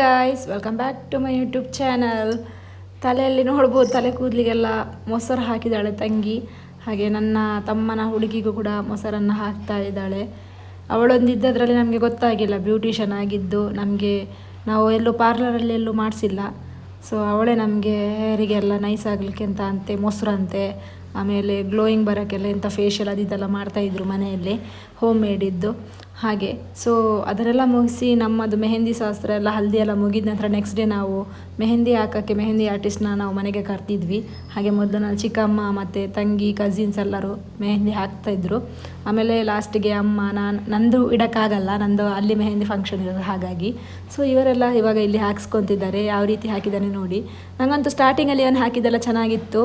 Guys, welcome back to my YouTube channel. ತಲೆಯಲ್ಲಿ ನೋಡ್ಬೋದು, ತಲೆ ಕೂದಲಿಗೆಲ್ಲ ಮೊಸರು ಹಾಕಿದ್ದಾಳೆ ತಂಗಿ. ಹಾಗೆ ನನ್ನ ತಮ್ಮನ ಹುಡುಗಿಗೂ ಕೂಡ ಮೊಸರನ್ನು ಹಾಕ್ತಾ ಇದ್ದಾಳೆ. ಅವಳೊಂದಿದ್ದದ್ರಲ್ಲಿ ನಮಗೆ ಗೊತ್ತಾಗಿಲ್ಲ, ಬ್ಯೂಟಿಷನ್ ಆಗಿದ್ದು ನಮಗೆ. ನಾವು ಎಲ್ಲೂ ಪಾರ್ಲರಲ್ಲಿ ಎಲ್ಲೂ ಮಾಡಿಸಿಲ್ಲ. ಸೊ ಅವಳೇ ನಮಗೆ ಹೇರಿಗೆಲ್ಲ ನೈಸ್ ಆಗಲಿಕ್ಕೆ ಅಂತೆ ಮೊಸರಂತೆ, ಆಮೇಲೆ ಗ್ಲೋಯಿಂಗ್ ಬರೋಕ್ಕೆಲ್ಲ ಇಂಥ ಫೇಶಿಯಲ್ ಅದೆಲ್ಲ ಮಾಡ್ತಾಯಿದ್ರು ಮನೆಯಲ್ಲಿ, ಹೋಮ್ ಮೇಡಿದ್ದು ಹಾಗೆ. ಸೊ ಅದನ್ನೆಲ್ಲ ಮುಗಿಸಿ ನಮ್ಮದು ಮೆಹಂದಿ ಶಾಸ್ತ್ರ ಎಲ್ಲ, ಹಲ್ದಿ ಎಲ್ಲ ಮುಗಿದ ನಂತರ ನೆಕ್ಸ್ಟ್ ಡೇ ನಾವು ಮೆಹಂದಿ ಹಾಕೋಕ್ಕೆ ಮೆಹಂದಿ ಆರ್ಟಿಸ್ಟ್ನ ನಾವು ಮನೆಗೆ ಕರ್ತಿದ್ವಿ. ಹಾಗೆ ಮೊದಲು ನನ್ನ ಚಿಕ್ಕಮ್ಮ ಮತ್ತು ತಂಗಿ ಕಸಿನ್ಸ್ ಎಲ್ಲರೂ ಮೆಹಂದಿ ಹಾಕ್ತಾಯಿದ್ರು. ಆಮೇಲೆ ಲಾಸ್ಟಿಗೆ ಅಮ್ಮ, ನಂದು ಇಡೋಕ್ಕಾಗಲ್ಲ, ನಂದು ಅಲ್ಲಿ ಮೆಹಂದಿ ಫಂಕ್ಷನ್ ಇರೋದು ಹಾಗಾಗಿ. ಸೊ ಇವರೆಲ್ಲ ಇವಾಗ ಇಲ್ಲಿ ಹಾಕ್ಸ್ಕೊತಿದ್ದಾರೆ. ಯಾವ ರೀತಿ ಹಾಕಿದ್ದಾನೆ ನೋಡಿ. ನನಗಂತೂ ಸ್ಟಾರ್ಟಿಂಗಲ್ಲಿ ಏನು ಹಾಕಿದ್ದೆಲ್ಲ ಚೆನ್ನಾಗಿತ್ತು.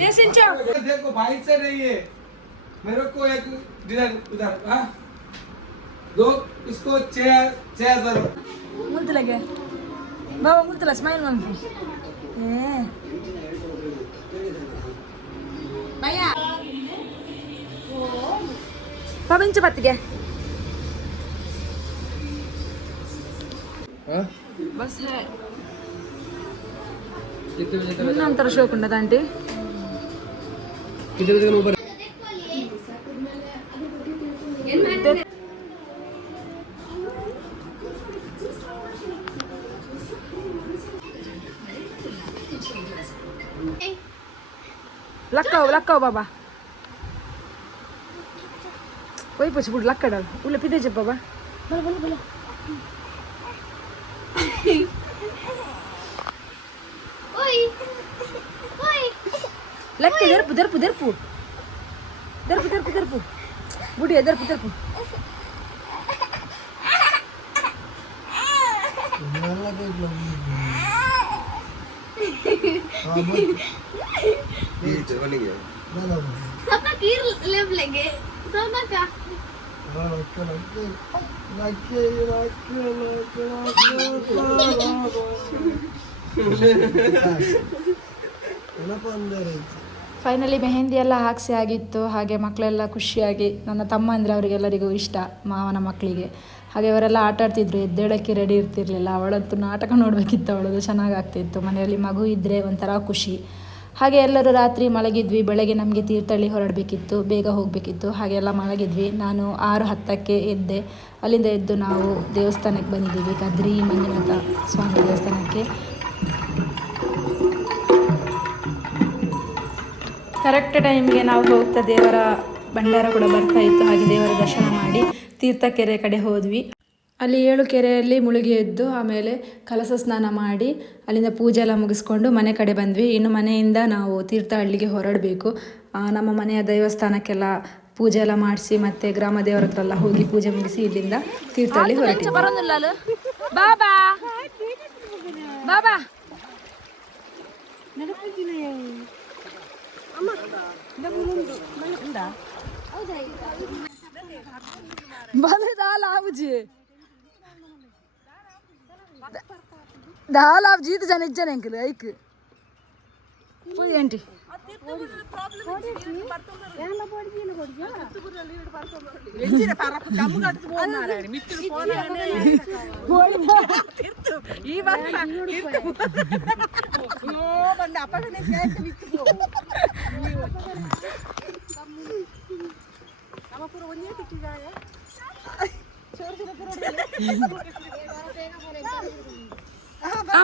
ये सिंचो देखो भाई से नहीं है, मेरे को एक डिजाइन उधर दो, इसको 6,000 मुल्त लगे बाबा, मुल्त ला स्माइल मन भैया बाबा इंच बत्तिगे बस है. नंतर शोक ఉండదా ఆంటీ? कितने बजे ऊपर లక్కో బాబా పోయి పోయి ఇప్పుడు లక్కడాలి ఉల్ల పిదే చెప్పు బాబా. లెక్క దెరుపు దెరుపు దెరుపు దెరుపు దెరుపు దెరుపు బుడియా దెరుపు దెరుపు. सबका कीर लेव लेंगे सबका क्या ಫೈನಲಿ ಮೆಹಂದಿ ಎಲ್ಲ ಹಾಕ್ಸಿ ಆಗಿತ್ತು. ಹಾಗೆ ಮಕ್ಕಳೆಲ್ಲ ಖುಷಿಯಾಗಿ, ನನ್ನ ತಮ್ಮ ಅಂದರೆ ಅವರಿಗೆಲ್ಲರಿಗೂ ಇಷ್ಟ, ಮಾವನ ಮಕ್ಕಳಿಗೆ. ಹಾಗೆ ಅವರೆಲ್ಲ ಆಟ ಆಡ್ತಿದ್ರು, ಎದ್ದೇಳೋಕ್ಕೆ ರೆಡಿ ಇರ್ತಿರ್ಲಿಲ್ಲ. ಅವಳಂತೂ ನಾಟಕ ನೋಡಬೇಕಿತ್ತು, ಅವಳದು ಚೆನ್ನಾಗಿ ಆಗ್ತಿತ್ತು. ಮನೆಯಲ್ಲಿ ಮಗು ಇದ್ದರೆ ಒಂಥರ ಖುಷಿ. ಹಾಗೆ ಎಲ್ಲರೂ ರಾತ್ರಿ ಮಲಗಿದ್ವಿ. ಬೆಳಗ್ಗೆ ನಮಗೆ ತೀರ್ಥಹಳ್ಳಿ ಹೊರಡಬೇಕಿತ್ತು, ಬೇಗ ಹೋಗಬೇಕಿತ್ತು. ಹಾಗೆಲ್ಲ ಮಲಗಿದ್ವಿ. ನಾನು 6:10ಕ್ಕೆ ಎದ್ದೆ. ಅಲ್ಲಿಂದ ಎದ್ದು ನಾವು ದೇವಸ್ಥಾನಕ್ಕೆ ಬಂದಿದ್ದೀವಿ, ಕದ್ರಿ ಮಂಜುನಾಥ ಸ್ವಾಮಿ ದೇವಸ್ಥಾನಕ್ಕೆ. ಕರೆಕ್ಟ್ ಟೈಮ್ಗೆ ನಾವು ಹೋಗ್ತಾ ದೇವರ ಭಂಡಾರ ಕೂಡ ಬರ್ತಾ ಇತ್ತು. ಹಾಗೆ ದೇವರ ದರ್ಶನ ಮಾಡಿ ತೀರ್ಥಕೆರೆ ಕಡೆ ಹೋದ್ವಿ. ಅಲ್ಲಿ 7 ಕೆರೆಯಲ್ಲಿ ಮುಳುಗಿ ಎದ್ದು ಆಮೇಲೆ ಕಲಶ ಸ್ನಾನ ಮಾಡಿ ಅಲ್ಲಿಂದ ಪೂಜೆ ಎಲ್ಲ ಮುಗಿಸ್ಕೊಂಡು ಮನೆ ಕಡೆ ಬಂದ್ವಿ. ಇನ್ನು ಮನೆಯಿಂದ ನಾವು ತೀರ್ಥಹಳ್ಳಿಗೆ ಹೊರಡಬೇಕು. ನಮ್ಮ ಮನೆಯ ದೇವಸ್ಥಾನಕ್ಕೆಲ್ಲ ಪೂಜೆ ಎಲ್ಲ ಮಾಡಿಸಿ ಮತ್ತೆ ಗ್ರಾಮ ದೇವರ ಹತ್ರ ಎಲ್ಲ ಹೋಗಿ ಪೂಜೆ ಮುಗಿಸಿ ಇಲ್ಲಿಂದ ತೀರ್ಥಹಳ್ಳಿ ಹೊರಟಿದ್ವಿ. ಬಾಬಾ ಬಾಬಾ దాలాబ్ జీత జన ఇచ్చాను అంకుల్ ఐక్ పోయి ఏంటి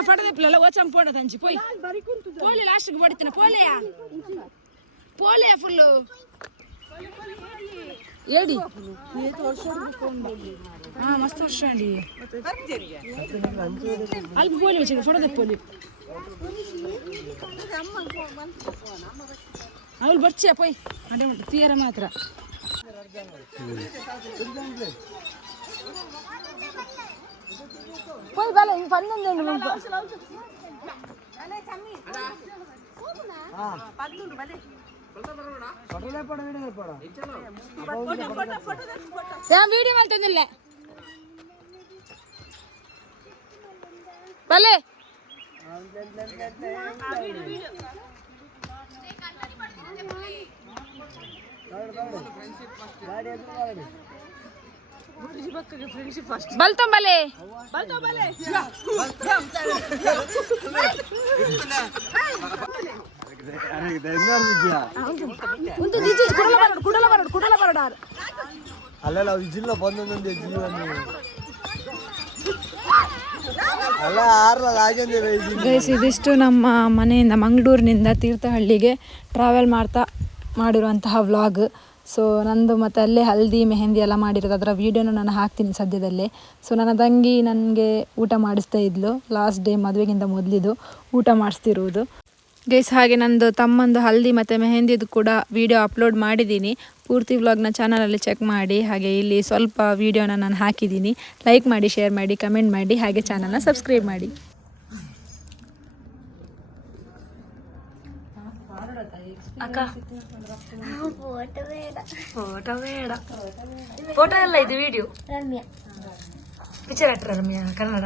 పడదే పిల్లలు వచ్చాం పోడ దంచి పోయి పోలే లాస్ట్కి పడుతున్నా పోలేయా పోలే ఫుల్ ఏడి మస్తు వర్ష అండి అల్ప పోలే వచ్చి ఫోటో పోలి ಅವಳು ಬರ್ಚಿಯ ಪೋಯ್ ಅದೇ ಉಂಟು ತೀರ ಮಾತ್ರ పోయి బాలే ఇంక పని ఉంది వీడియో వెళ్తుందిలే భలే ಬಲ್ತೊಂಬಲೆ ಅಲ್ಲ ವಿಜಿಲ್ಲ ಬಂದೊಂದೇ ಜೀವನ ಅಲ್ಲ ಗೈಸ್ ಇದಿಷ್ಟು ನಮ್ಮ ಮನೆಯಿಂದ ಮಂಗಳೂರಿನಿಂದ ತೀರ್ಥಹಳ್ಳಿಗೆ ಟ್ರಾವೆಲ್ ಮಾಡಿರುವಂತಹ ವ್ಲಾಗ್. ಸೊ ನಂದು ಮತ್ತು ಅಲ್ಲೇ ಹಲ್ದಿ ಮೆಹಂದಿ ಎಲ್ಲ ಮಾಡಿರೋದು, ಅದರ ವೀಡಿಯೋನು ನಾನು ಹಾಕ್ತೀನಿ ಸದ್ಯದಲ್ಲೇ. ಸೊ ನನ್ನ ತಂಗಿ ನನಗೆ ಊಟ ಮಾಡಿಸ್ತಾ ಇದ್ಲು, ಲಾಸ್ಟ್ ಡೇ ಮದುವೆಗಿಂತ ಮೊದಲಿದು ಊಟ ಮಾಡಿಸ್ತಿರುವುದು ಗೈಸ್. ಹಾಗೆ ನಂದು ತಮ್ಮಂದು ಹಲ್ದಿ ಮತ್ತು ಮೆಹಂದಿದು ಕೂಡ ವಿಡಿಯೋ ಅಪ್ಲೋಡ್ ಮಾಡಿದ್ದೀನಿ, ಪೂರ್ತಿ ವ್ಲಾಗ್ನ ಚಾನಲಲ್ಲಿ ಚೆಕ್ ಮಾಡಿ. ಹಾಗೆ ಇಲ್ಲಿ ಸ್ವಲ್ಪ ವೀಡಿಯೋನ ನಾನು ಹಾಕಿದ್ದೀನಿ. ಲೈಕ್ ಮಾಡಿ, ಶೇರ್ ಮಾಡಿ, ಕಮೆಂಟ್ ಮಾಡಿ, ಹಾಗೆ ಚಾನಲ್ನ ಸಬ್ಸ್ಕ್ರೈಬ್ ಮಾಡಿ. ಅಕ್ಕ ಫೋಟೋ ಬೇಡ, ಫೋಟೋ ಎಲ್ಲ ಇದು video. Ramya picture actor Ramya Kannada.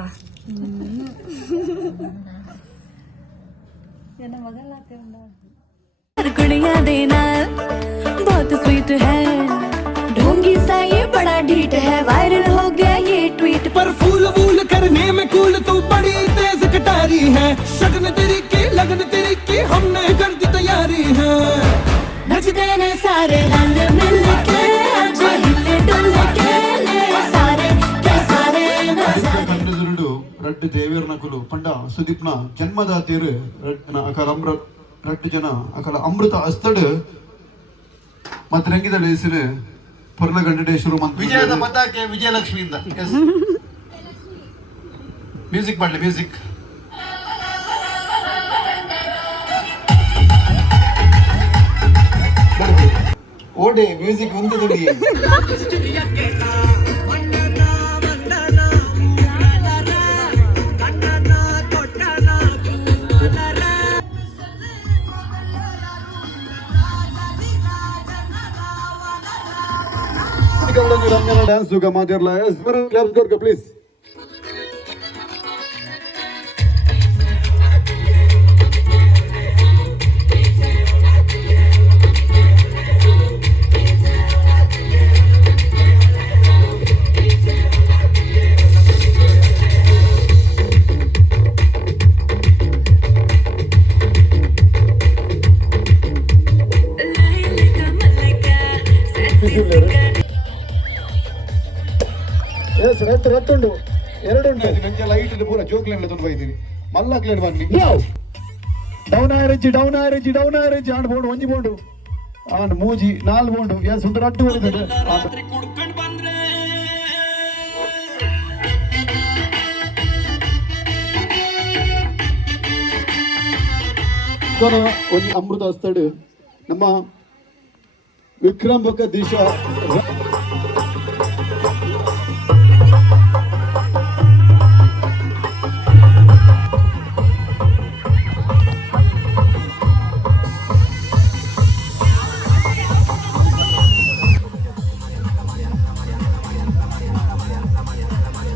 गुड़िया देना बहुत स्वीट है, ढोंगी सा ये बड़ा ढीठ है, वायरल हो गया ये ट्वीट पर फूल वूल करने में कूल तू बड़ी तेज कटारी है, शगन तेरी की लगन तेरी की हमने कर दी तैयारी है, नचते ने सारे रंग मिल के आज हिले डुल के ले सारे के सारे ಕಂಡುದುರುಡು ರಡ್ಡು ದೇವೇರ್ನಕುಲು ಪಂಡ ಸುದೀಪ್ನ ಜನ್ಮದಾತಿಯರು ಅಕಲ ರಡ್ಡು ಜನ ಅಕಲ ಅಮೃತ ಅಸ್ತಡ್ ಮತ್ತೆ ರಂಗಿದ ಹೆಸರು ಪೊರ್ಲಗಂಡೇಶ್ವರ ವಿಜಯದ ಪತಾಕೆ ವಿಜಯಲಕ್ಷ್ಮಿಯಿಂದ ಮ್ಯೂಸಿಕ್ ಮಾಡಲಿ ಮ್ಯೂಸಿಕ್. ಓಡೆ ಮ್ಯೂಸಿಕ್ ಒಂದು ದುಡಿ ಡ್ಯಾನ್ಸ್ ಸುಗ ಮಾತಿರಲ್ಲ ಪ್ಲೀಸ್. ರಟ್ಟುಂಡು ಎರಡುಂಟು ನಂಗೆ ಲೈಟ್ ಪೂರ ಜೋಕ್ಲೆಂಡ್ ತುಂಬ ಇದ್ದೀವಿ ಮಲ್ಲಾಕ್ಲೆಂಡ್ ಬನ್ನಿ ಡೌನ್ ಆರೆಂಜಿ ಆಂಡ್ ಬೋಂಡು ಒಂಜಿ ಬೋಂಡು ಆಂಡ್ ಮೂಜಿ ನಾಲ್ ಬೋಂಡು ಸುಂದರ ಅಟ್ಟು ಹೊಡಿದ್ದಾರೆ. ಒಂದು ಅಮೃತ ಹಸ್ತಡ್ ನಮ್ಮ ವಿಕ್ರಮ್ ಬಕ್ಕ ದಿಶಾ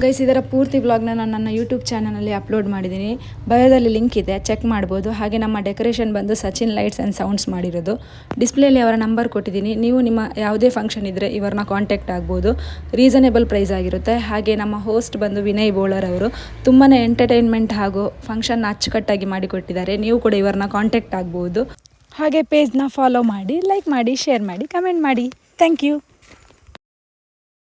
ಗೈಸ್ ಇದರ ಪೂರ್ತಿ ವ್ಲಾಗ್ನ ನಾನು ನನ್ನ ಯೂಟ್ಯೂಬ್ ಚಾನಲಲ್ಲಿ ಅಪ್ಲೋಡ್ ಮಾಡಿದ್ದೀನಿ, ಬಯೋದಲ್ಲಿ ಲಿಂಕ್ ಇದೆ, ಚೆಕ್ ಮಾಡ್ಬೋದು. ಹಾಗೆ ನಮ್ಮ ಡೆಕೋರೇಷನ್ ಬಂದು ಸಚಿನ್ ಲೈಟ್ಸ್ ಆ್ಯಂಡ್ ಸೌಂಡ್ಸ್ ಮಾಡಿರೋದು. ಡಿಸ್ಪ್ಲೇಲಿ ಅವರ ನಂಬರ್ ಕೊಟ್ಟಿದ್ದೀನಿ, ನೀವು ನಿಮ್ಮ ಯಾವುದೇ ಫಂಕ್ಷನ್ ಇದ್ದರೆ ಇವ್ರನ್ನ ಕಾಂಟ್ಯಾಕ್ಟ್ ಆಗ್ಬೋದು, ರೀಸನೇಬಲ್ ಪ್ರೈಸ್ ಆಗಿರುತ್ತೆ. ಹಾಗೆ ನಮ್ಮ ಹೋಸ್ಟ್ ಬಂದು ವಿನಯ್ ಬೋಳರ್ ಅವರು ತುಂಬಾ ಎಂಟರ್ಟೈನ್ಮೆಂಟ್ ಹಾಗೂ ಫಂಕ್ಷನ್ನ ಅಚ್ಚುಕಟ್ಟಾಗಿ ಮಾಡಿಕೊಟ್ಟಿದ್ದಾರೆ. ನೀವು ಕೂಡ ಇವ್ರನ್ನ ಕಾಂಟ್ಯಾಕ್ಟ್ ಆಗ್ಬೋದು. ಹಾಗೆ ಪೇಜ್ನ ಫಾಲೋ ಮಾಡಿ, ಲೈಕ್ ಮಾಡಿ, ಶೇರ್ ಮಾಡಿ, ಕಮೆಂಟ್ ಮಾಡಿ. Thank you.